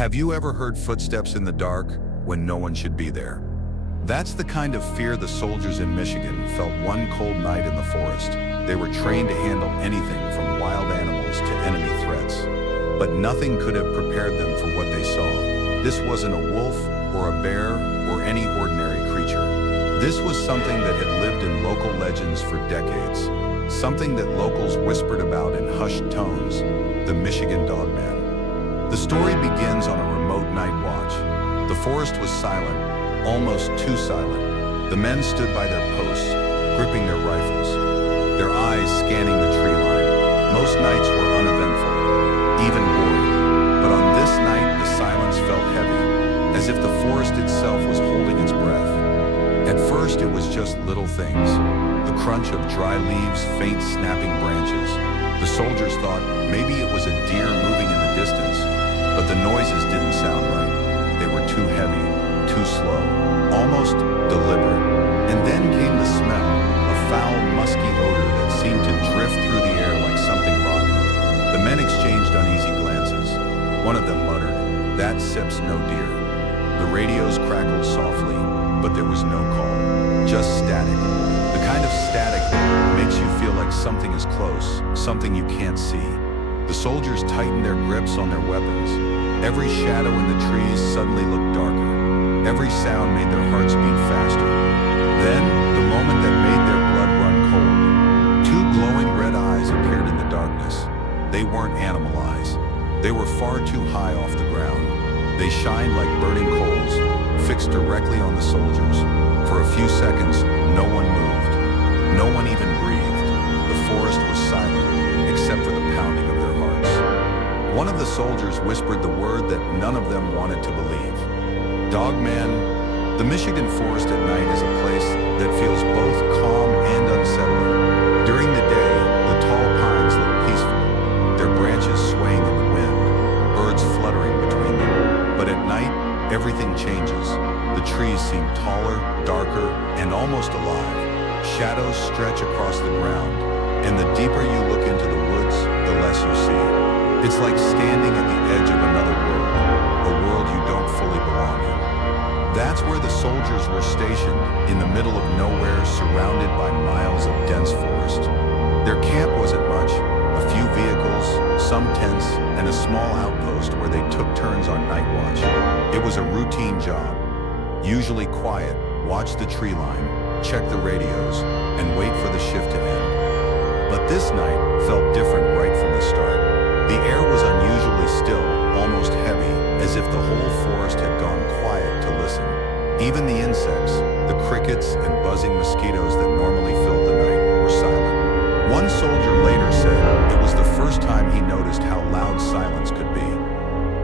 Have you ever heard footsteps in the dark when no one should be there? That's the kind of fear the soldiers in Michigan felt one cold night in the forest. They were trained to handle anything from wild animals to enemy threats. But nothing could have prepared them for what they saw. This wasn't a wolf or a bear or any ordinary creature. This was something that had lived in local legends for decades. Something that locals whispered about in hushed tones, the Michigan Dogman. The story begins on a remote night watch. The forest was silent, almost too silent. The men stood by their posts, gripping their rifles, their eyes scanning the tree line. Most nights were uneventful, even boring. But on this night, the silence felt heavy, as if the forest itself was holding its breath. At first, it was just little things. The crunch of dry leaves, faint snapping branches. The soldiers thought maybe it was a deer moving in the distance, but the noises didn't sound right. They were too heavy, too slow, almost deliberate. And then came the smell, a foul, musky odor that seemed to drift through the air like something rotten. The men exchanged uneasy glances. One of them muttered, "That sips no deer." The radios crackled softly, but there was no call, just static. The kind of static that makes you feel like something is close, something you can't see. The soldiers tightened their grips on their weapons. Every shadow in the trees suddenly looked darker. Every sound made their hearts beat faster. Then, the moment that made their blood run cold, two glowing red eyes appeared in the darkness. They weren't animal eyes. They were far too high off the ground. They shined like burning coals, fixed directly on the soldiers. For a few seconds, no one moved. No one even breathed. The forest was silent, except for the pounding of their hearts. One of the soldiers whispered the word that none of them wanted to believe. Dogman. The Michigan forest at night is a place that feels both calm and unsettling. During the day, the tall pines look peaceful, their branches swaying in the wind, birds fluttering between them. But at night, everything changes. The trees seem taller, darker, and almost alive. Shadows stretch across the ground, and the deeper you look into the woods, the less you see. It's like standing at the edge of another world, a world you don't fully belong in. That's where the soldiers were stationed, in the middle of nowhere, surrounded by miles of dense forest. Their camp wasn't much, a few vehicles, some tents, and a small outpost where they took turns on night watch. It was a routine job. Usually quiet, watch the tree line, check the radios, and wait for the shift to end. But this night felt different right from the start. The air was unusually still, almost heavy, as if the whole forest had gone quiet to listen. Even the insects, the crickets and buzzing mosquitoes that normally filled the night, were silent. One soldier later said it was the first time he noticed how loud silence could be.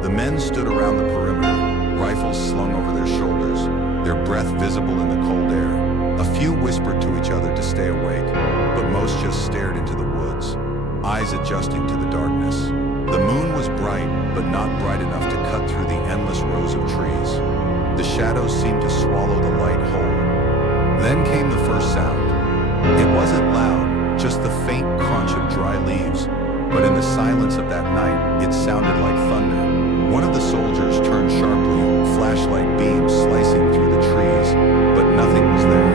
The men stood around the perimeter, rifles slung over their shoulders, their breath visible in the cold air. A few whispered to each other to stay awake, but most just stared into the woods, eyes adjusting to the darkness. The moon was bright, but not bright enough to cut through the endless rows of trees. The shadows seemed to swallow the light whole. Then came the first sound. It wasn't loud, just the faint crunch of dry leaves, but in the silence of that night, it sounded like thunder. One of the soldiers turned sharply, flashlight beams slicing through the trees, but nothing was there.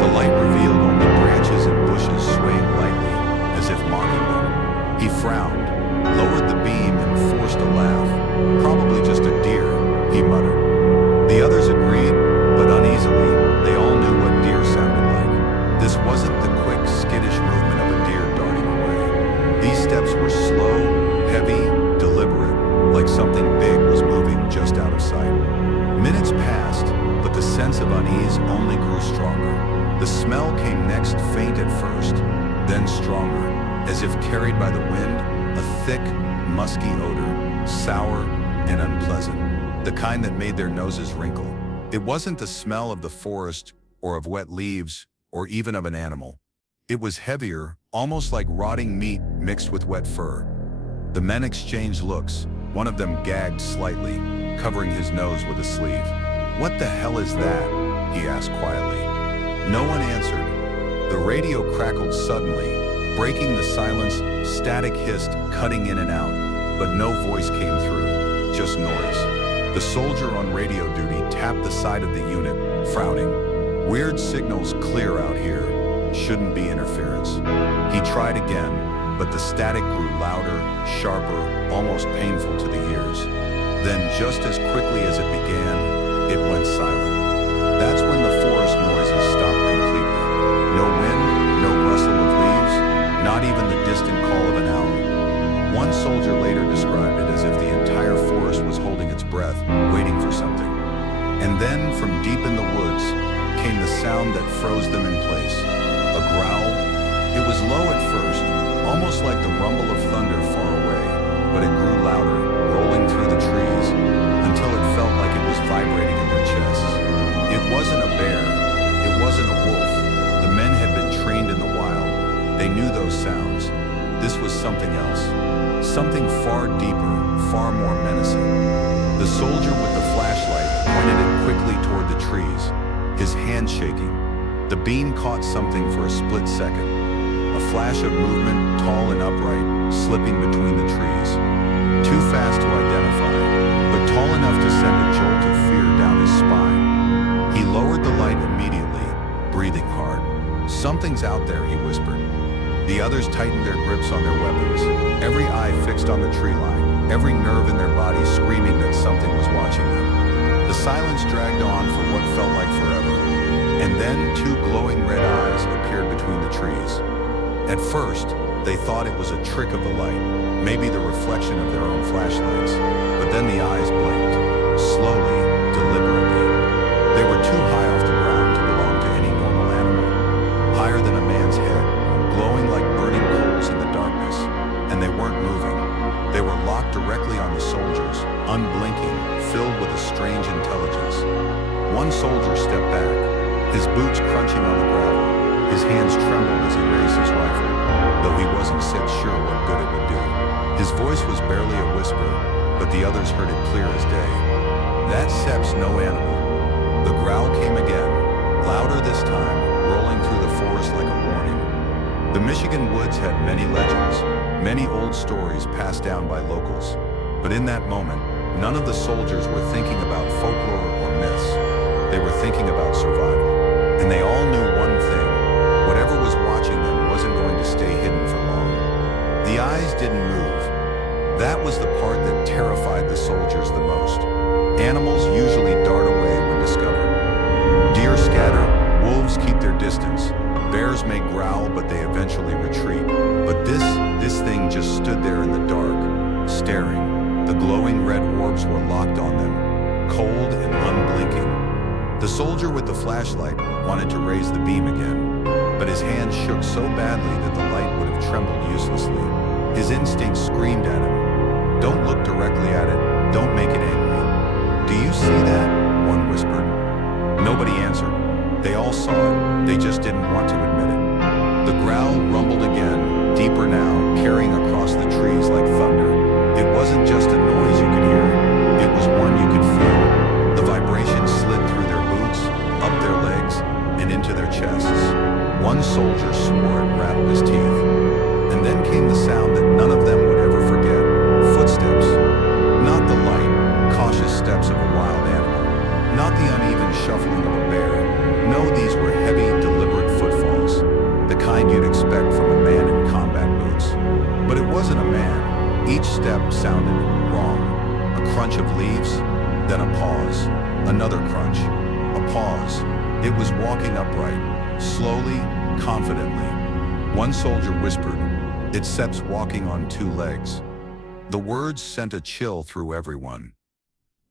The light revealed only branches and bushes swaying lightly, as if mocking them. He frowned, lowered the beam, and forced a laugh. "Probably just a deer," he muttered. The others agreed, but uneasily. They all knew what deer sounded like. This wasn't the quick, skittish movement of a deer darting away. These steps were slow, heavy, deliberate, like something big was moving just out of sight. Minutes passed, but the sense of unease only grew stronger. The smell came next, faint at first, then stronger, as if carried by the wind, a thick, musky odor, sour and unpleasant, the kind that made their noses wrinkle. It wasn't the smell of the forest or of wet leaves or even of an animal. It was heavier, almost like rotting meat mixed with wet fur. The men exchanged looks. One of them gagged slightly, covering his nose with a sleeve. "What the hell is that?" he asked quietly. No one answered. The radio crackled suddenly, breaking the silence. Static hissed, cutting in and out, but no voice came through, just noise. The soldier on radio duty tapped the side of the unit, frowning. Weird signals clear out here. Shouldn't be interference. He tried again, but the static grew louder, sharper, almost painful to the ears. Then, just as quickly as it began, it went silent. That's when the forest noises stopped completely. No wind, no rustle of leaves, not even the distant call of an owl. One soldier later described it as if the entire forest was holding its breath, waiting for something. And then, from deep in the woods, came the sound that froze them in place. A growl. It was low at first, almost like the rumble of thunder far away, but it grew louder, rolling through the trees, until it felt like it was vibrating in their chests. It wasn't a bear. It wasn't a wolf. The men had been trained in the wild. They knew those sounds. This was something else. Something far deeper, far more menacing. The soldier with the flashlight pointed it quickly toward the trees, his hand shaking. The beam caught something for a split second. A flash of movement, tall and upright, slipping between the trees. Too fast to identify, but tall enough to send a jolt of fear down his spine. He lowered the light immediately, breathing hard. "Something's out there," he whispered. The others tightened their grips on their weapons, every eye fixed on the tree line, every nerve in their body screaming that something was watching them. The silence dragged on for what felt like forever, and then two glowing red eyes appeared between the trees. At first, they thought it was a trick of the light, maybe the reflection of their own flashlights, but then the eyes blinked, slowly, deliberately. They were too high off the ground to belong to any normal animal, higher than a man's head, glowing like burning coals in the darkness, and they weren't moving. They were locked directly on the soldiers, unblinking, filled with a strange intelligence. One soldier stepped back, his boots crunching on the gravel. His hands trembled as he raised his rifle, though he wasn't set sure what good it would do. His voice was barely a whisper, but the others heard it clear as day. "That Sep's no animal." The growl came again, louder this time, rolling through the forest like a warning. The Michigan woods had many legends, many old stories passed down by locals. But in that moment, none of the soldiers were thinking about folklore or myths. They were thinking about survival. And they all knew one thing: whatever was watching them wasn't going to stay hidden for long. The eyes didn't move. That was the part that terrified the soldiers the most. Animals usually dart away when discovered. Deer scatter, wolves keep their distance. Bears may growl, but they eventually retreat. But this thing just stood there in the dark, staring. The glowing red orbs were locked on them, cold and unblinking. The soldier with the flashlight wanted to raise the beam again, but his hand shook so badly that the light would have trembled uselessly. His instinct screamed at him, "Don't look directly at it, don't make it angry." "Do you see that?" one whispered. Nobody answered. They all saw it, they just didn't want to admit it. The growl rumbled again, deeper now, carrying across the trees like thunder. It wasn't just a noise you could hear, it was one you could feel. The vibration slid through their boots, up their legs, and into their chests. One soldier swore and rattled his teeth. And then came the sound that none of them would ever forget: footsteps. Not the light, cautious steps of a wild animal, not the uneven shuffling of a bear. No, these were heavy, deliberate footfalls, the kind you'd expect from a man in combat boots. But it wasn't a man. Each step sounded wrong. A crunch of leaves, then a pause, another crunch, a pause. It was walking upright, slowly, confidently. One soldier whispered, "It's Sep's walking on two legs." The words sent a chill through everyone.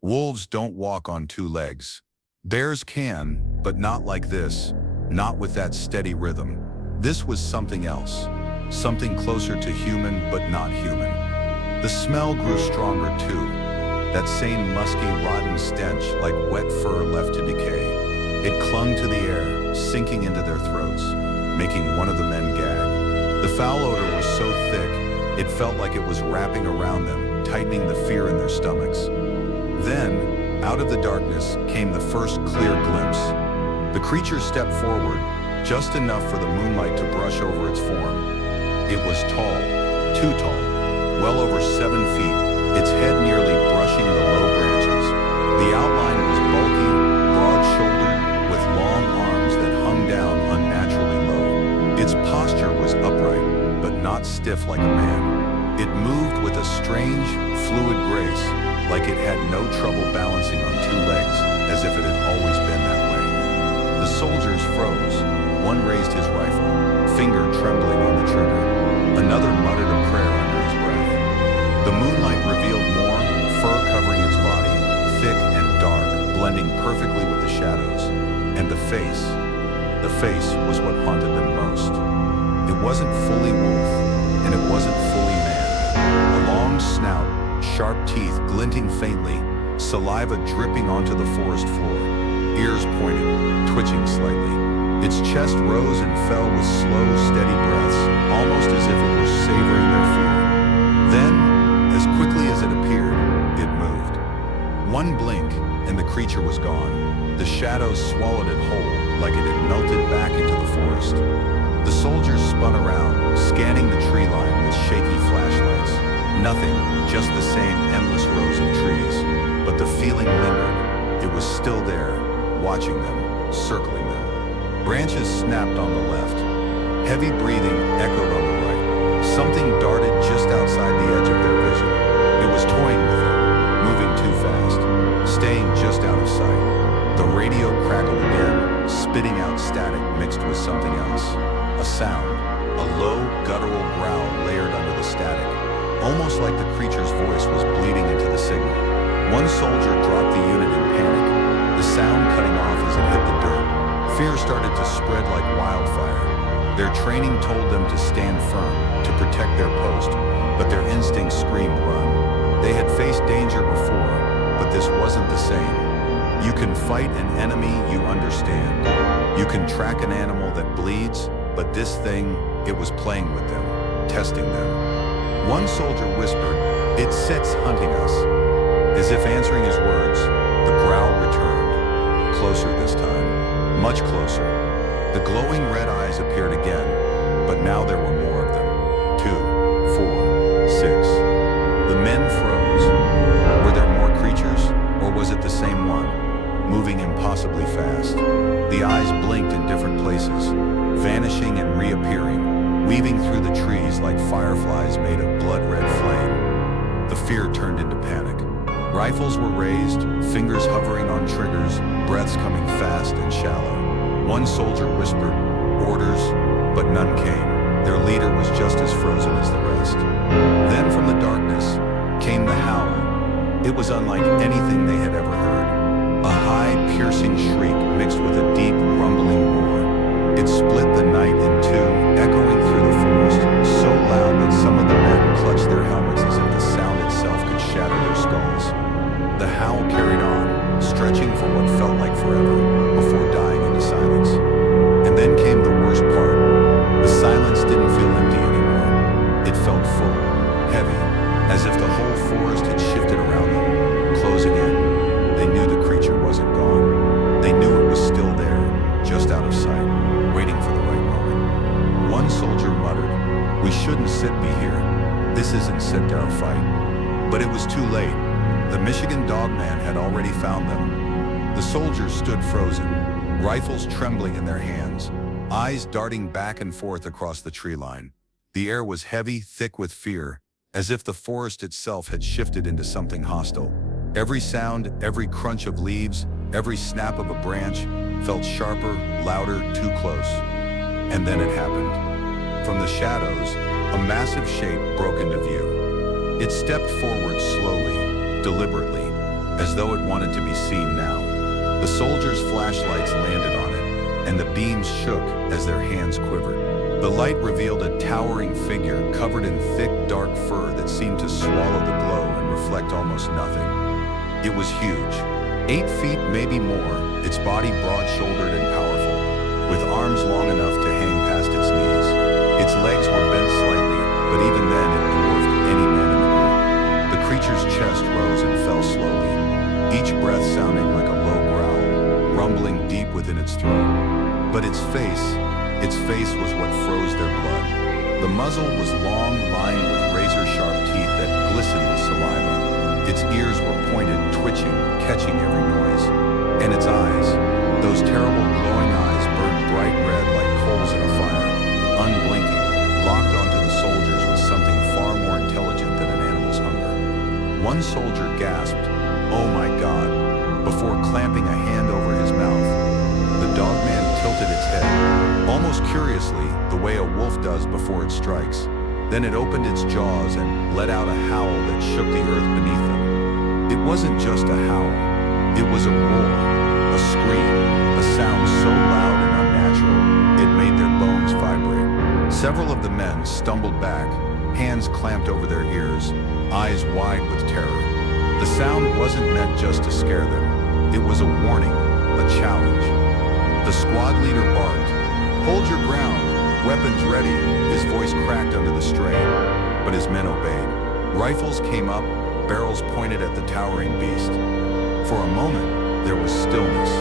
Wolves don't walk on two legs. Bears can, but not like this, not with that steady rhythm. This was something else, something closer to human but not human. The smell grew stronger too, that same musky, rotten stench like wet fur left to decay. It clung to the air, sinking into their throats, making one of the men gag. The foul odor was so thick, it felt like it was wrapping around them, tightening the fear in their stomachs. Then, out of the darkness, came the first clear glimpse. The creature stepped forward, just enough for the moonlight to brush over its form. It was tall, too tall, well over 7 feet, its head nearly brushing the low branches, stiff like a man. It moved with a strange, fluid grace, like it had no trouble balancing on two legs, as if it had always been that way. The soldiers froze. One raised his rifle, finger trembling on the trigger. Another muttered a prayer under his breath. The moonlight revealed more, fur covering its body, thick and dark, blending perfectly with the shadows. And the face was what haunted them most. It wasn't fully wolf, and it wasn't fully man. A long snout, sharp teeth glinting faintly, saliva dripping onto the forest floor, ears pointed, twitching slightly. Its chest rose and fell with slow, steady breaths, almost as if it were savoring their fear. Then, as quickly as it appeared, it moved. One blink, and the creature was gone. The shadows swallowed it whole, like it had melted back into the forest. The soldiers spun around, scanning the tree line with shaky flashlights. Nothing, just the same endless rows of trees. But the feeling lingered. It was still there, watching them, circling them. Branches snapped on the left. Heavy breathing echoed on the right. Something darted just outside the edge of their vision. It was toying with them, moving too fast, staying just out of sight. The radio crackled again, spitting out static mixed with something else. A sound, a low, guttural growl layered under the static, almost like the creature's voice was bleeding into the signal. One soldier dropped the unit in panic, the sound cutting off as it hit the dirt. Fear started to spread like wildfire. Their training told them to stand firm, to protect their post, but their instincts screamed run. They had faced danger before, but this wasn't the same. You can fight an enemy you understand. You can track an animal that bleeds, but this thing, it was playing with them, testing them. One soldier whispered, "It sits hunting us." As if answering his words, the growl returned. Closer this time, much closer. The glowing red eyes appeared again, but now there were more of them. 2, 4, 6. The men froze. Were there more creatures, or was it the same one, moving impossibly fast? The eyes blinked in different places, vanishing and reappearing, weaving through the trees like fireflies made of blood-red flame. The fear turned into panic. Rifles were raised, fingers hovering on triggers, breaths coming fast and shallow. One soldier whispered, "Orders," but none came. Their leader was just as frozen as the rest. Then from the darkness came the howl. It was unlike anything they had ever heard. A high, piercing shriek mixed with a deep, rumbling roar. It split the night in two, echoing through the forest, so loud that some of the men clutched their helmets as if the sound itself could shatter their skulls. The howl carried on, stretching for what felt like forever, before dying into silence. And then came the worst part. The silence didn't feel empty anymore. It felt full, heavy, as if the whole forest had shifted around them, closing in. They knew the creature wasn't gone. They knew it was still there, just out of sight, waiting for the right moment. One soldier muttered, "We shouldn't be here. This isn't our fight." But it was too late. The Michigan Dogman had already found them. The soldiers stood frozen, rifles trembling in their hands, eyes darting back and forth across the tree line. The air was heavy, thick with fear, as if the forest itself had shifted into something hostile. Every sound, every crunch of leaves, every snap of a branch felt sharper, louder, too close. And then it happened. From the shadows, a massive shape broke into view. It stepped forward slowly, deliberately, as though it wanted to be seen now. The soldiers' flashlights landed on it, and the beams shook as their hands quivered. The light revealed a towering figure covered in thick, dark fur that seemed to swallow the glow and reflect almost nothing. It was huge, 8 feet, maybe more, its body broad-shouldered and powerful, with arms long enough to hang past its knees. Its legs were bent slightly, but even then it dwarfed any man in the group. The creature's chest rose and fell slowly, each breath sounding like a low growl, rumbling deep within its throat. But its face was what froze their blood. The muzzle was long, lined with razor-sharp teeth that glistened with saliva. Its ears were pointed, twitching, catching every noise. And its eyes, those terrible glowing eyes, burned bright red like coals in a fire, unblinking, locked onto the soldiers with before clamping a hand over his mouth. The dogman tilted its head, almost curiously, the way a wolf does before it strikes. Then it opened its jaws and let out a howl that shook the earth beneath them. It wasn't just a howl. It was a roar, a scream, a sound so loud and unnatural, it made their bones vibrate. Several of the men stumbled back, hands clamped over their ears, eyes wide with terror. The sound wasn't meant just to scare them. It was a warning, a challenge. The squad leader barked, "Hold your ground, weapons ready." His voice cracked under the strain, but his men obeyed. Rifles came up, barrels pointed at the towering beast. For a moment, there was stillness.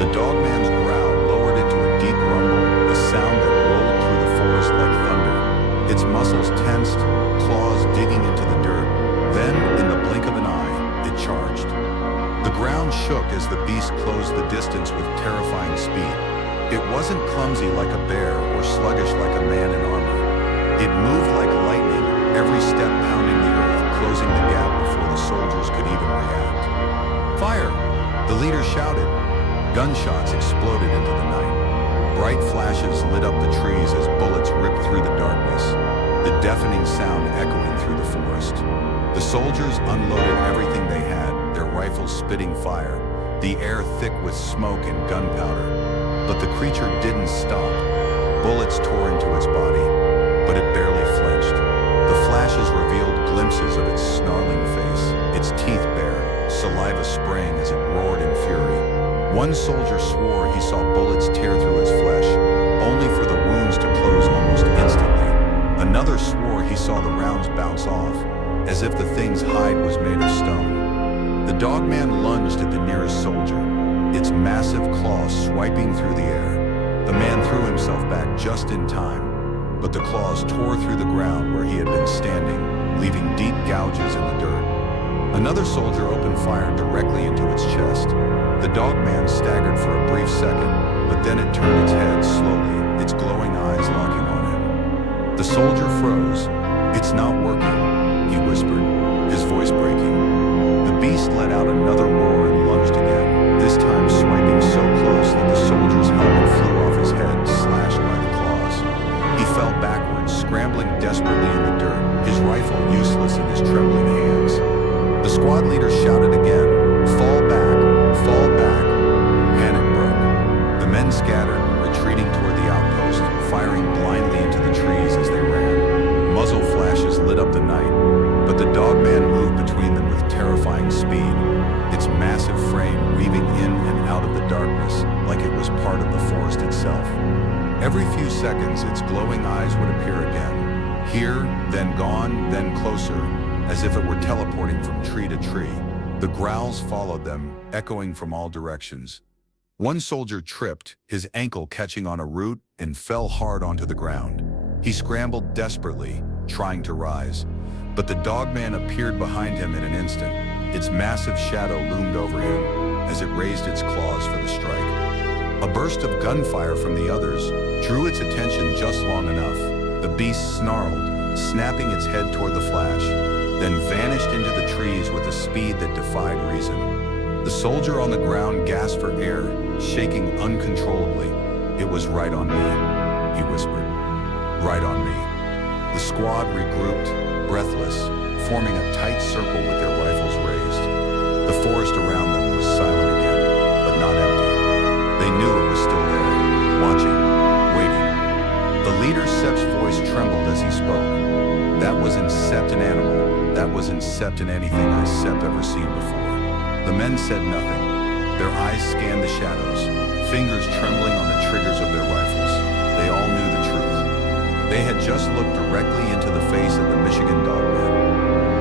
The dogman's growl lowered into a deep rumble, a sound that rolled through the forest like thunder. Its muscles tensed, claws digging into the dirt. Then, in the blink of an eye, it charged. The ground shook as the beast closed the distance with terrifying speed. It wasn't clumsy like a bear or sluggish like a man in armor. It moved like lightning, every step pounding the earth, closing the gap before the soldiers could even react. "Fire!" the leader shouted. Gunshots exploded into the night. Bright flashes lit up the trees as bullets ripped through the darkness, the deafening sound echoing through the forest. The soldiers unloaded everything they had, their rifles spitting fire, the air thick with smoke and gunpowder. But the creature didn't stop. Bullets tore into its body, but it barely flinched. The flashes revealed glimpses of its snarling face, its teeth bare, saliva spraying as it roared in fury. One soldier swore he saw bullets tear through his flesh, only for the wounds to close almost instantly. Another swore he saw the rounds bounce off, as if the thing's hide was made of stone. The dogman lunged at the nearest soldier, its massive claws swiping through the air. The man threw himself back just in time, but the claws tore through the ground where he had been standing, leaving deep gouges in the dirt. Another soldier opened fire directly into its chest. The dogman staggered for a brief second, but then it turned its head slowly, its glowing eyes locking on him. The soldier froze. "It's not working," he whispered, his voice breaking. The beast let out another roar and lunged again, this time swiping so close that the soldier's helmet flew off his head, slashed by the claws. He fell backwards, scrambling desperately in the dirt, his rifle useless in his trembling hands. The squad leader shouted again, "Fall back, fall back." Panic broke. The men scattered, retreating toward the outpost, firing blindly into the trees as they ran. Muzzle flashes lit up the night, but the dogman moved between them with terrifying speed, its massive frame weaving in and out of the darkness like it was part of the forest itself. Every few seconds, its glowing eyes would appear again, here, then gone, then closer, as if it were teleporting from tree to tree. The growls followed them, echoing from all directions. One soldier tripped, his ankle catching on a root, and fell hard onto the ground. He scrambled desperately, trying to rise, but the dogman appeared behind him in an instant. Its massive shadow loomed over him as it raised its claws for the strike. A burst of gunfire from the others drew its attention just long enough. The beast snarled, snapping its head toward the flash, then vanished into the trees with a speed that defied reason. The soldier on the ground gasped for air, shaking uncontrollably. "It was right on me," he whispered. "Right on me." The squad regrouped, breathless, forming a tight circle with their rifles raised. The forest around them was silent again, but not empty. They knew it was still there, watching, waiting. The leader Sep's voice trembled as he spoke. "That wasn't Sept an animal. That wasn't Sept in anything I Sept ever seen before." The men said nothing. Their eyes scanned the shadows, fingers trembling on the triggers of their rifles. They all knew the truth. They had just looked directly into the face of the Michigan Dogman,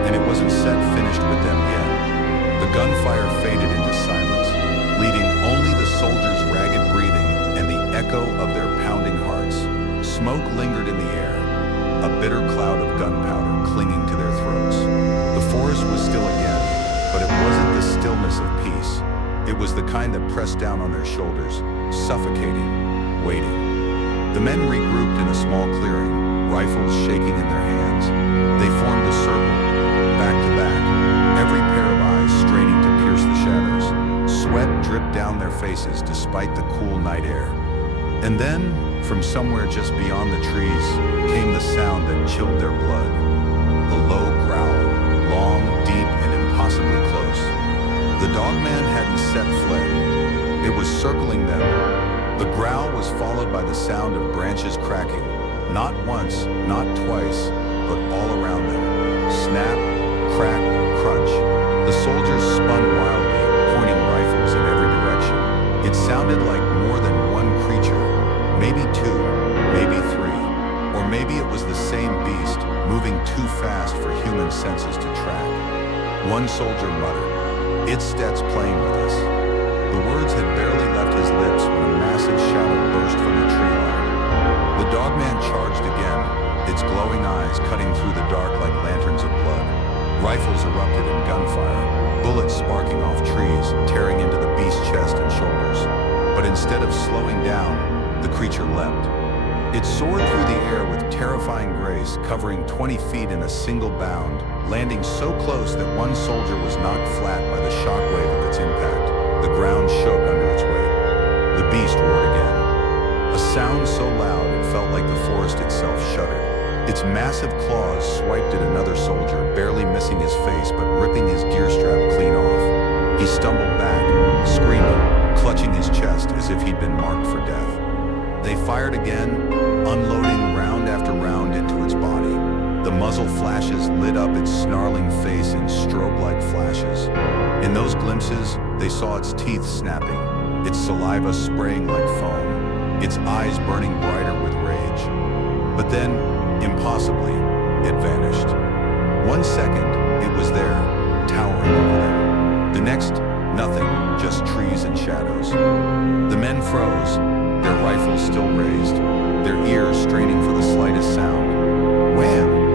and it wasn't Sept finished with them yet. The gunfire faded into silence, leaving only the soldiers' ragged breathing and the echo of their pounding hearts. Smoke lingered in the air, a bitter cloud of gunpowder clinging to their throats. The forest was still again, but it wasn't the stillness of peace. It was the kind that pressed down on their shoulders, suffocating, waiting. The men regrouped in a small clearing, rifles shaking in their hands. They formed a circle, back to back, every pair of eyes straining to pierce the shadows. Sweat faces despite the cool night air. And then, from somewhere just beyond the trees, came the sound that chilled their blood. A low growl, long, deep, and impossibly close. The dogman hadn't set fled. It was circling them. The growl was followed by the sound of branches cracking. Not once, not twice, but all around them. Snap, crack, crunch. The soldiers spun wildly, pointing rifles in every direction. It sounded like more than one creature. Maybe two, maybe three. Or maybe it was the same beast, moving too fast for human senses to track. One soldier muttered, "It's Stet's playing with us." The words had barely left his lips when a massive shadow burst from the tree line. The dogman charged again, its glowing eyes cutting through the dark like lanterns of blood. Rifles erupted in gunfire, bullets sparking off trees, tearing into the beast's chest and shoulders. But instead of slowing down, the creature leapt. It soared through the air with terrifying grace, covering 20 feet in a single bound, landing so close that one soldier was knocked flat by the shockwave of its impact. The ground shook under its weight. The beast roared again. A sound so loud it felt like the forest itself shuddered. Its massive claws swiped at another soldier, barely missing his face but ripping his gear strap clean off. He stumbled back, screaming, clutching his chest as if he'd been marked for death. They fired again, unloading round after round into its body. The muzzle flashes lit up its snarling face in strobe-like flashes. In those glimpses, they saw its teeth snapping, its saliva spraying like foam, its eyes burning brighter with rage. But then, impossibly, it vanished. 1 second, it was there, towering over them. The next, nothing, just trees and shadows. The men froze, their rifles still raised, their ears straining for the slightest sound. Wham!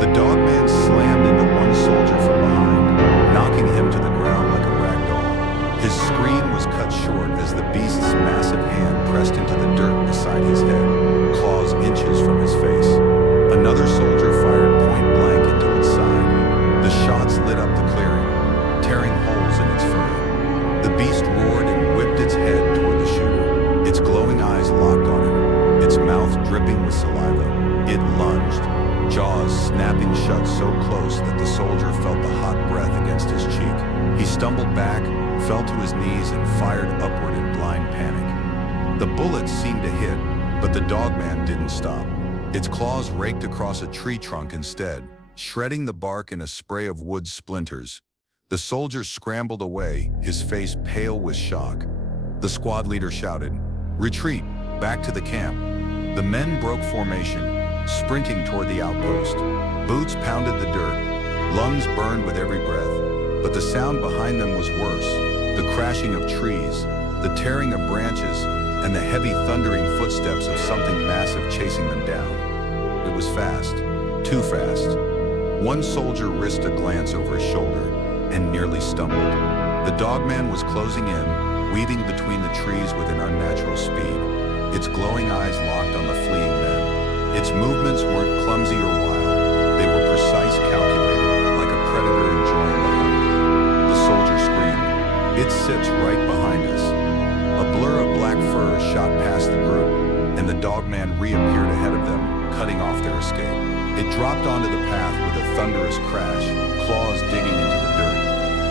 The dogman slammed into one soldier from behind, knocking him to the ground like a rag doll. His scream was cut short as the beast's massive hand pressed into the dirt beside his head, claws inches from his face. Another soldier fired point blank into its side. The shots lit up the clearing, tearing holes in its fur. The beast roared and whipped its head toward the shooter, its glowing eyes locked on him, its mouth dripping with saliva. It lunged, jaws snapping shut so close that the soldier felt the hot breath against his cheek. He stumbled back, fell to his knees, and fired upward in blind panic. The bullets seemed to hit, but the dogman didn't stop. Its claws raked across a tree trunk instead, shredding the bark in a spray of wood splinters. The soldier scrambled away, his face pale with shock. The squad leader shouted, "Retreat, back to the camp." The men broke formation, sprinting toward the outpost. Boots pounded the dirt, lungs burned with every breath, but the sound behind them was worse. The crashing of trees, the tearing of branches, and the heavy thundering footsteps of something massive chasing them down. It was fast, too fast. One soldier risked a glance over his shoulder and nearly stumbled. The dogman was closing in, weaving between the trees with an unnatural speed, its glowing eyes locked on the fleeing men. Its movements weren't clumsy or wild. They were precise, calculated, like a predator enjoying the hunt. The soldier screamed, "It sits right behind us." A blur of black fur shot past the group, and the dogman reappeared ahead of them, cutting off their escape. It dropped onto the path with a thunderous crash, claws digging into the dirt.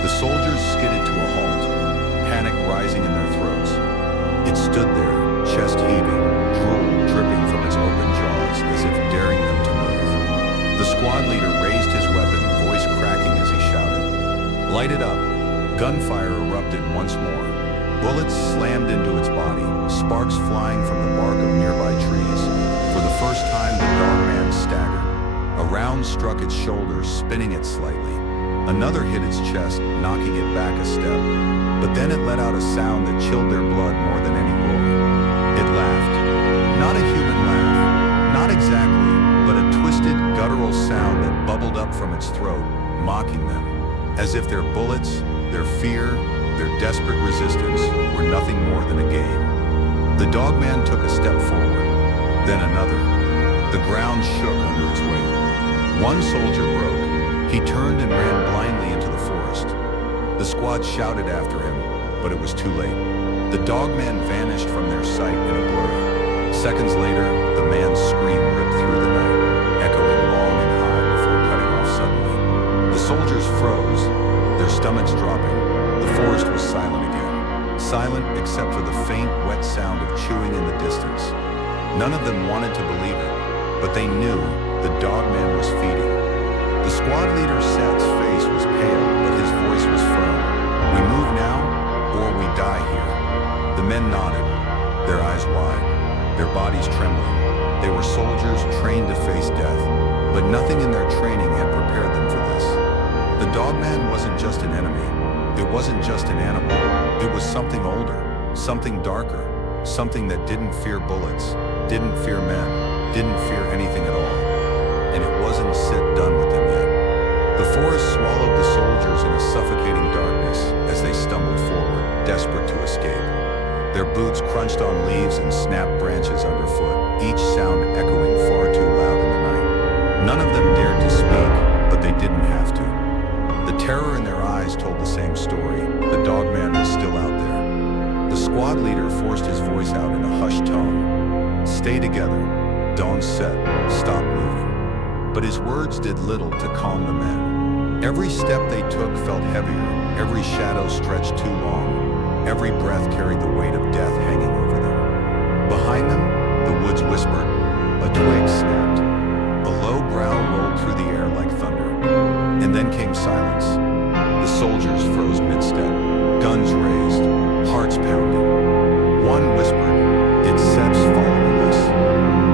The soldiers skidded to a halt, panic rising in their throats. It stood there, chest heaving, drool dripping from its open jaws as if daring them to move. The squad leader raised his weapon, voice cracking as he shouted, "Light it up!" Gunfire erupted once more. Bullets slammed into its body, sparks flying from the bark of nearby trees. For the first time, the dogman staggered. A round struck its shoulder, spinning it slightly. Another hit its chest, knocking it back a step. But then it let out a sound that chilled their blood more than any roar. It laughed. Not a human laugh, not exactly, but a twisted, guttural sound that bubbled up from its throat, mocking them. As if their bullets, their fear, their desperate resistance were nothing more than a game. The dogman took a step forward, then another. The ground shook under its weight. One soldier broke. He turned and ran blindly into the forest. The squad shouted after him, but it was too late. The dogman vanished from their sight in a blur. Seconds later, the man's scream ripped through the night, echoing long and high before cutting off suddenly. The soldiers froze, their stomachs dropping. The forest was silent again. Silent except for the faint, wet sound of chewing in the distance. None of them wanted to believe it, but they knew the dogman was feeding. The squad leader Sat's face was pale, but his voice was firm. We move now, or we die here. The men nodded, their eyes wide, their bodies trembling. They were soldiers trained to face death, but nothing in their training had prepared them for this. The dogman wasn't just an enemy. It wasn't just an animal. It was something older, something darker, something that didn't fear bullets, didn't fear men, didn't fear anything at all. And it wasn't done with them yet. The forest swallowed the soldiers in a suffocating darkness as they stumbled forward, desperate to escape. Their boots crunched on leaves and snapped branches underfoot, each sound echoing far too loud in the night. None of them dared to speak, but they didn't have to. The terror in their eyes told the same story. The dogman was still out there. The squad leader forced his voice out in a hushed tone. Stay together. Don't set. Stop moving. But his words did little to calm the men. Every step they took felt heavier. Every shadow stretched too long. Every breath carried the weight of death hanging over them. Behind them, the woods whispered. A twig snapped. A low growl rolled through the air like thunder. And then came silence. The soldiers froze mid-step, guns raised, hearts pounding. One whispered, "It's Seb's following us."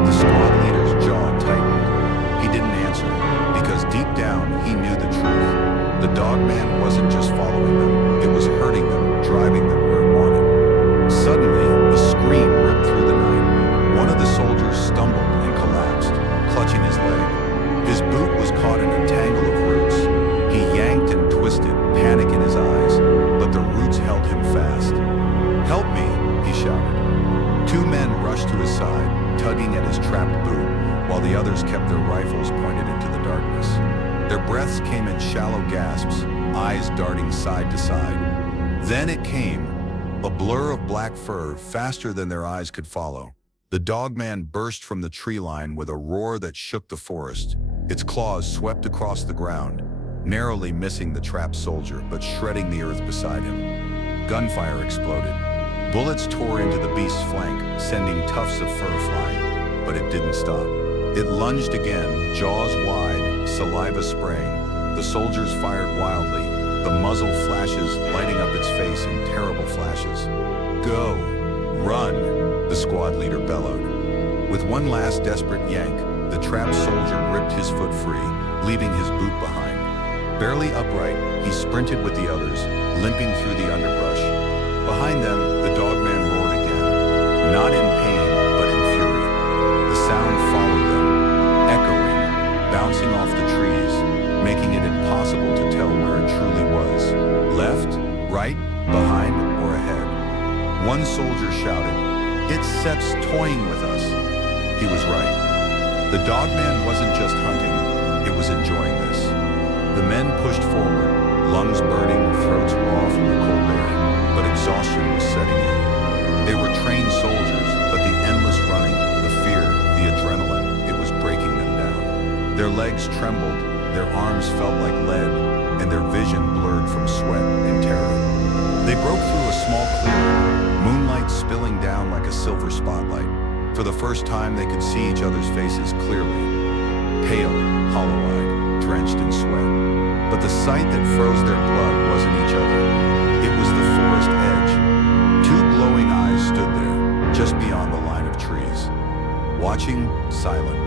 The squad leader's jaw tightened. He didn't answer, because deep down he knew the truth. The dogman wasn't just following them, it was hurting them, driving them where it wanted. Suddenly, a scream ripped through the night. One of the soldiers stumbled and collapsed, clutching his leg. His boot was caught in a tangle of roots. He yanked and twisted, panic in his eyes, but the roots held him fast. "Help me," he shouted. Two men rushed to his side, tugging at his trapped boot, while the others kept their rifles pointed into the darkness. Their breaths came in shallow gasps, eyes darting side to side. Then it came, a blur of black fur faster than their eyes could follow. The dogman burst from the tree line with a roar that shook the forest. Its claws swept across the ground, narrowly missing the trapped soldier, but shredding the earth beside him. Gunfire exploded. Bullets tore into the beast's flank, sending tufts of fur flying. But it didn't stop. It lunged again, jaws wide, saliva spraying. The soldiers fired wildly, the muzzle flashes lighting up its face in terrible flashes. "Go! Run!" the squad leader bellowed. With one last desperate yank, the trapped soldier ripped his foot free, leaving his boot behind. Barely upright, he sprinted with the others, limping through the underbrush. Behind them, the dogman roared again, not in pain, but in fury. The sound followed them, echoing, bouncing off the trees, making it impossible to tell where it truly was. Left, right, behind, or ahead. One soldier shouted, "It's Seps toying with us." He was right. The dogman wasn't just hunting, it was enjoying this. The men pushed forward, lungs burning, throats raw from the cold air, but exhaustion was setting in. They were trained soldiers, but the endless running, the fear, the adrenaline, it was breaking them down. Their legs trembled, their arms felt like lead, and their vision blurred from sweat and terror. They broke through a small clearing, moonlight spilling down like a silver spotlight. For the first time, they could see each other's faces clearly, pale, hollow-eyed, drenched in sweat. But the sight that froze their blood wasn't each other. It was the forest edge. Two glowing eyes stood there, just beyond the line of trees. Watching, silent.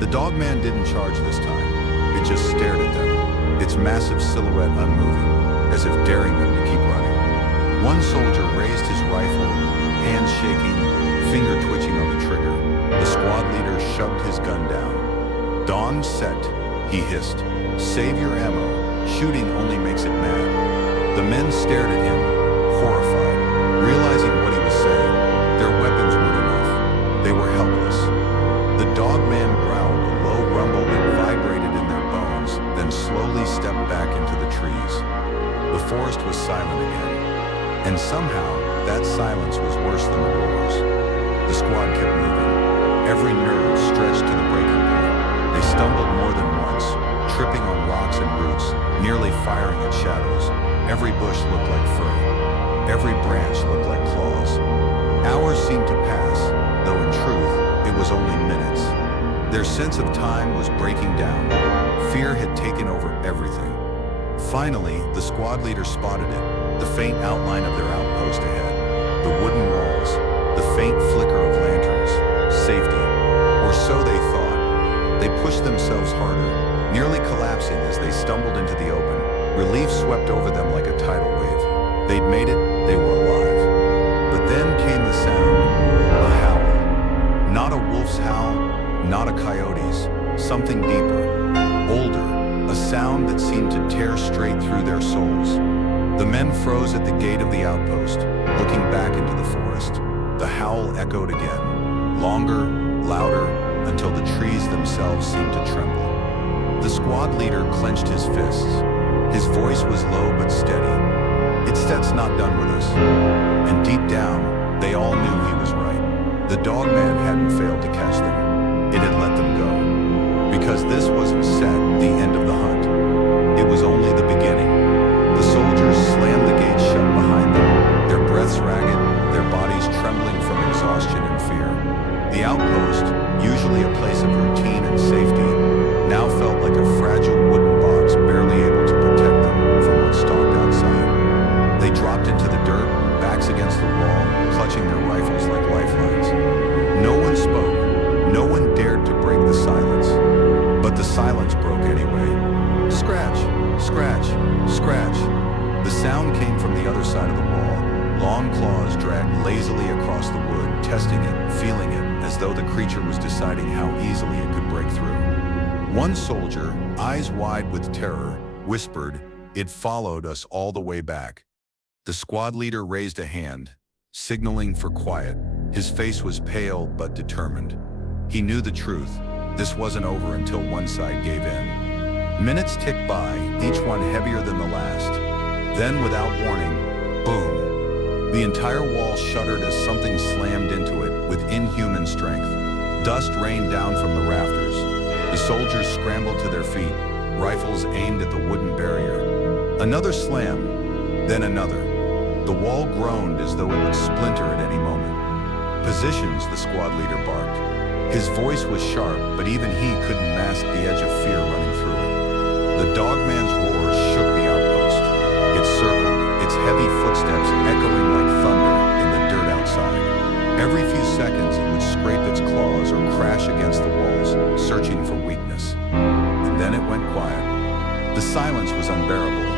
The dogman didn't charge this time. It just stared at them, its massive silhouette unmoving, as if daring them to keep running. One soldier raised his rifle, hands shaking, finger twitching on the trigger. The squad leader shoved his gun down. "Dawn set," he hissed. "Save your ammo. Shooting only makes it mad." The men stared at him, horrified, realizing what he was saying. Their weapons weren't enough. They were helpless. The dogman growled a low rumble that vibrated in their bones, then slowly stepped back into the trees. The forest was silent again, and somehow, that silence was worse than the roars. The squad kept moving, every nerve stretched to the breaking point. They stumbled more than once, tripping on rocks and roots, nearly firing at shadows. Every bush looked like fur. Every branch looked like claws. Hours seemed to pass, though in truth, it was only minutes. Their sense of time was breaking down. Fear had taken over everything. Finally, the squad leader spotted it, the faint outline of their outpost ahead. The wooden walls, the faint flicker of lanterns. Safety. Or so they thought. They pushed themselves harder, nearly collapsing as they stumbled into the open. Relief swept over them like a tidal wave. They'd made it, they were alive. But then came the sound, a howl. Not a wolf's howl, not a coyote's, something deeper, older, a sound that seemed to tear straight through their souls. The men froze at the gate of the outpost, looking back into the forest. The howl echoed again, longer, louder, until the trees themselves seemed to tremble. The squad leader clenched his fists. His voice was low but steady. "That's not done with us." And deep down, they all knew he was right. The Dogman hadn't failed to catch them. It had let them go. Because this wasn't the end of the hunt. It was only the beginning. The soldiers slammed the gate shut behind them, their breaths ragged, their bodies trembling from exhaustion and fear. The outpost, usually a place of routine and safety, now felt like a fragile wooden box barely able to protect them from what stalked outside. They dropped into the dirt, backs against the wall, clutching their rifles like lifelines. No one spoke. No one dared to break the silence. But the silence broke anyway. Scratch, scratch, scratch. The sound came from the other side of the wall. Long claws dragged lazily across the wood, testing it, feeling it, as though the creature was deciding how easily it could break through. One soldier, eyes wide with terror, whispered, "It followed us all the way back." The squad leader raised a hand, signaling for quiet. His face was pale but determined. He knew the truth. This wasn't over until one side gave in. Minutes ticked by, each one heavier than the last. Then, without warning, boom. The entire wall shuddered as something slammed into it with inhuman strength. Dust rained down from the rafters. The soldiers scrambled to their feet, rifles aimed at the wooden barrier. Another slam, then another. The wall groaned as though it would splinter at any moment. "Positions," the squad leader barked. His voice was sharp, but even he couldn't mask the edge of fear running through it. The Dogman's roars shook the outpost. It circled, its heavy footsteps echoing like thunder in the dirt outside. Every few seconds it would scrape its claws or crash against the walls, searching for weakness. And then it went quiet. The silence was unbearable.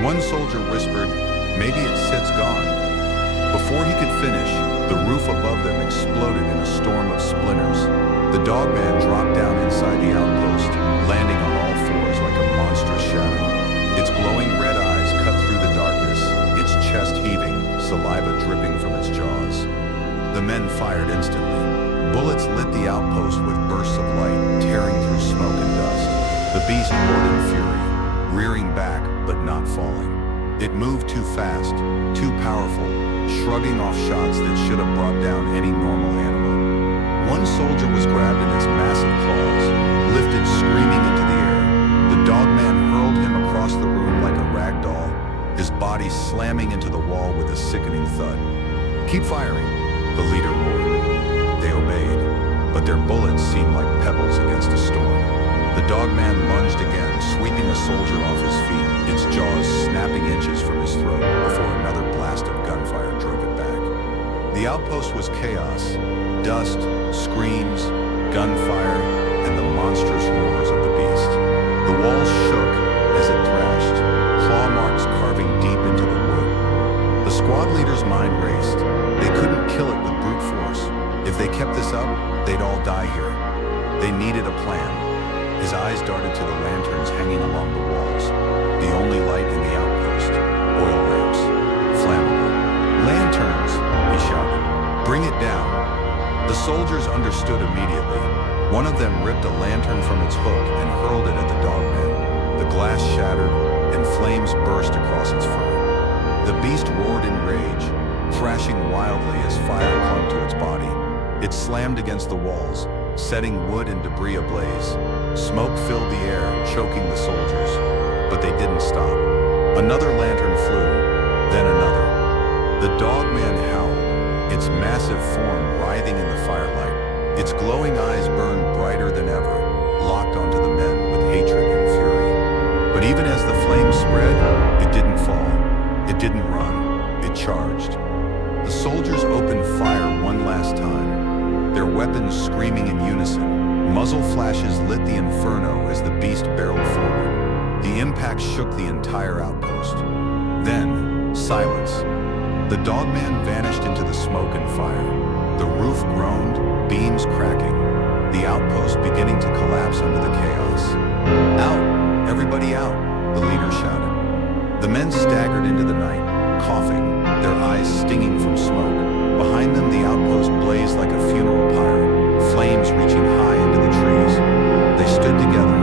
One soldier whispered, "Maybe it sits gone." Before he could finish, the roof above them exploded in a storm of splinters. The Dogman dropped down inside the outpost, landing on all fours like a monstrous shadow. Its glowing red eyes cut through the darkness, its chest heaving, saliva dripping from its jaws. The men fired instantly. Bullets lit the outpost with bursts of light, tearing through smoke and dust. The beast roared in fury, rearing back but not falling. It moved too fast, too powerful, shrugging off shots that should have brought down any normal animal. One soldier was grabbed in its massive claws, lifted screaming into the air. The Dogman hurled him across the room like a rag doll, his body slamming into the wall with a sickening thud. "Keep firing," the leader roared. They obeyed, but their bullets seemed like pebbles against a storm. The Dogman lunged again, sweeping a soldier off his feet, its jaws snapping inches from his throat before another blast of gunfire drove it back. The outpost was chaos. Dust, screams, gunfire, and the monstrous roars of the beast. The walls shook as it thrashed, claw marks carving deep into the wood. The squad leader's mind raced. They couldn't kill it with brute force. If they kept this up, they'd all die here. They needed a plan. His eyes darted to the lanterns hanging along the walls. The only light in the outpost. Oil lamps. Flammable. "Lanterns!" he shouted. "Bring it down." The soldiers understood immediately. One of them ripped a lantern from its hook and hurled it at the Dogman. The glass shattered, and flames burst across its fur. The beast roared in rage, thrashing wildly as fire clung to its body. It slammed against the walls, setting wood and debris ablaze. Smoke filled the air, choking the soldiers. But they didn't stop. Another lantern flew, then another. The Dogman howled, its massive form writhing in the firelight. Its glowing eyes burned brighter than ever, locked onto the men with hatred and fury. But even as the flames spread, it didn't fall. It didn't run. It charged. The soldiers opened fire one last time, their weapons screaming in unison. Muzzle flashes lit the inferno as the beast barreled forward. The impact shook the entire outpost. Then, silence. The Dogman vanished into the smoke and fire. The roof groaned, beams cracking, the outpost beginning to collapse under the chaos. "Out! Everybody out!" the leader shouted. The men staggered into the night, coughing, their eyes stinging from smoke. Behind them, the outpost blazed like a funeral pyre, flames reaching high into the trees. They stood together,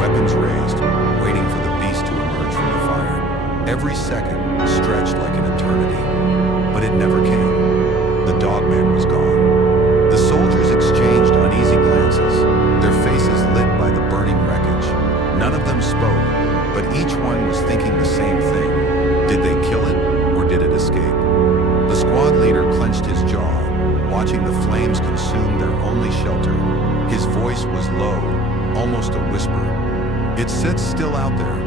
weapons raised, waiting for the beast to emerge from the fire. Every second stretched like an eternity, but it never came. The Dogman was gone. The soldiers exchanged uneasy glances, their faces lit by the burning wreckage. None of them spoke, but each one was thinking the same thing. Did they kill it, or did it escape? The squad leader clenched his jaw, watching the flames consume their only shelter. His voice was low, almost a whisper. It sat still out there,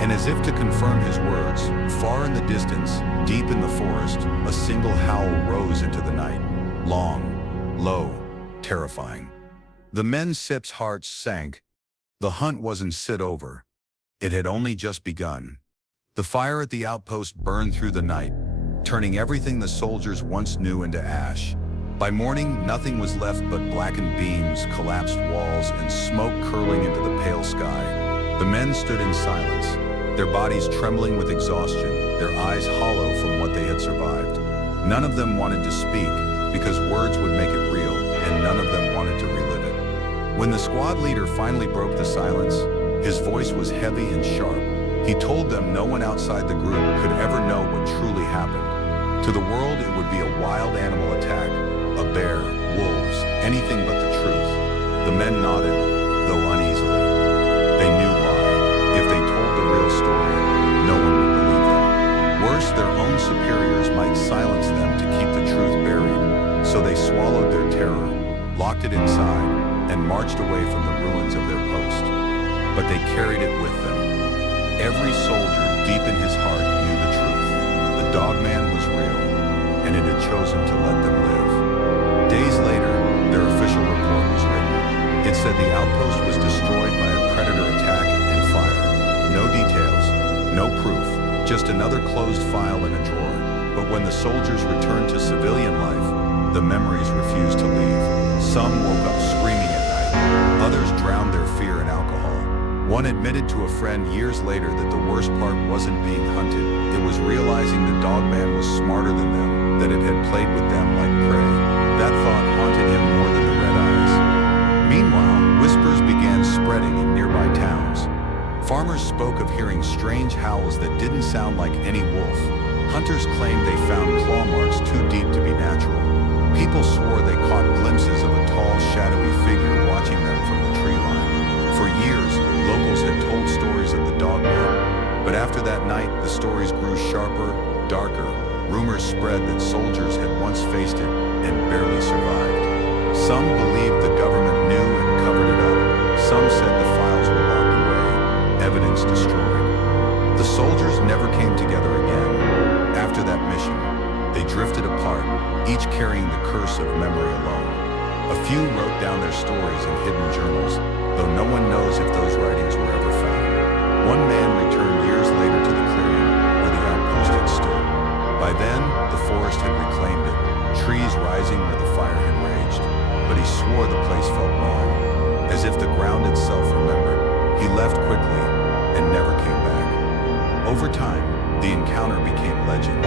and as if to confirm his words, far in the distance, deep in the forest, a single howl rose into the night. Long, low, terrifying. The men's hearts sank. The hunt wasn't over. It had only just begun. The fire at the outpost burned through the night, turning everything the soldiers once knew into ash. By morning, nothing was left but blackened beams, collapsed walls, and smoke curling into the pale sky. The men stood in silence, their bodies trembling with exhaustion, their eyes hollow from what they had survived. None of them wanted to speak, because words would make it real, and none of them wanted to relive it. When the squad leader finally broke the silence, his voice was heavy and sharp. He told them no one outside the group could ever know what truly happened. To the world, it would be a wild animal attack, a bear, wolves, anything but the truth. The men nodded, though uneasily. They knew why. If they told the real story, no one would believe them. Worse, their own superiors might silence them to keep the truth buried. So they swallowed their terror, locked it inside, and marched away from the ruins of their post. But they carried it with them. Every soldier, deep in his heart, knew the truth. The Dogman was real, and it had chosen to let them live. Days later, their official report was written. It said the outpost was destroyed by a predator attack and fire. No details, no proof, just another closed file in a drawer. But when the soldiers returned to civilian life, the memories refused to leave. Some woke up screaming at night. Others drowned their fear in alcohol. One admitted to a friend years later that the worst part wasn't being hunted. It was realizing the Dogman was smarter than them, that it had played with them like prey. That thought haunted him more than the red eyes. Meanwhile, whispers began spreading in nearby towns. Farmers spoke of hearing strange howls that didn't sound like any wolf. Hunters claimed they found claw marks too deep to be natural. People swore they caught glimpses of a tall, shadowy figure watching them from the tree line. For years, locals had told stories of the Dogman, but after that night, the stories grew sharper, darker. Rumors spread that soldiers had once faced it and barely survived. Some believed the government knew and covered it up. Some said the files were locked away, evidence destroyed. The soldiers never came together again. After that mission, they drifted apart, each carrying the curse of memory alone. A few wrote down their stories in hidden journals, though no one knows if those writings were ever found. One man returned years later to the clearing where the outpost had stood. By then, the forest had reclaimed it, trees rising where the fire had raged. But he swore the place felt wrong, as if the ground itself remembered. He left quickly and never came back. Over time, the encounter became legend.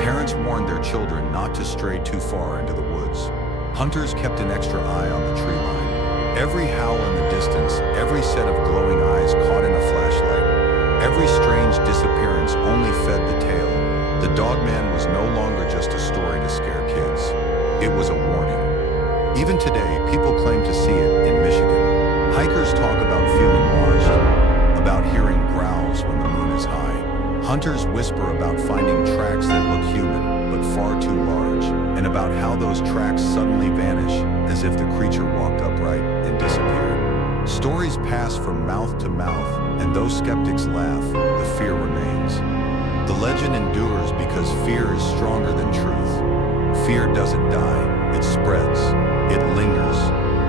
Parents warned their children not to stray too far into the woods. Hunters kept an extra eye on the tree line. Every howl in the distance, every set of glowing eyes caught in a flashlight, every strange disappearance only fed the tale. The Dogman was no longer just a story to scare kids. It was a warning. Even today, people claim to see it in Michigan. Hikers talk about feeling watched, about hearing growls when the moon is high. Hunters whisper about finding tracks that look human, but far too large, and about how those tracks suddenly vanish, as if the creature walked upright and disappeared. Stories pass from mouth to mouth, and though skeptics laugh, the fear remains. The legend endures because fear is stronger than truth. Fear doesn't die, it spreads, it lingers,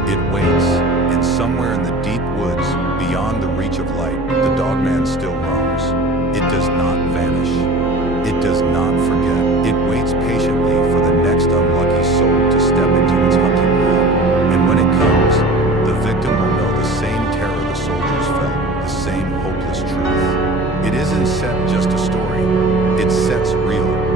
it waits, and somewhere in the deep woods, beyond the reach of light, the Dogman still roams. It does not vanish. It does not forget. It waits patiently for the next unlucky soul to step into its hunting ground. And when it comes, the victim will know the same terror the soldiers felt, the same hopeless truth. It isn't set just a story. It sets real,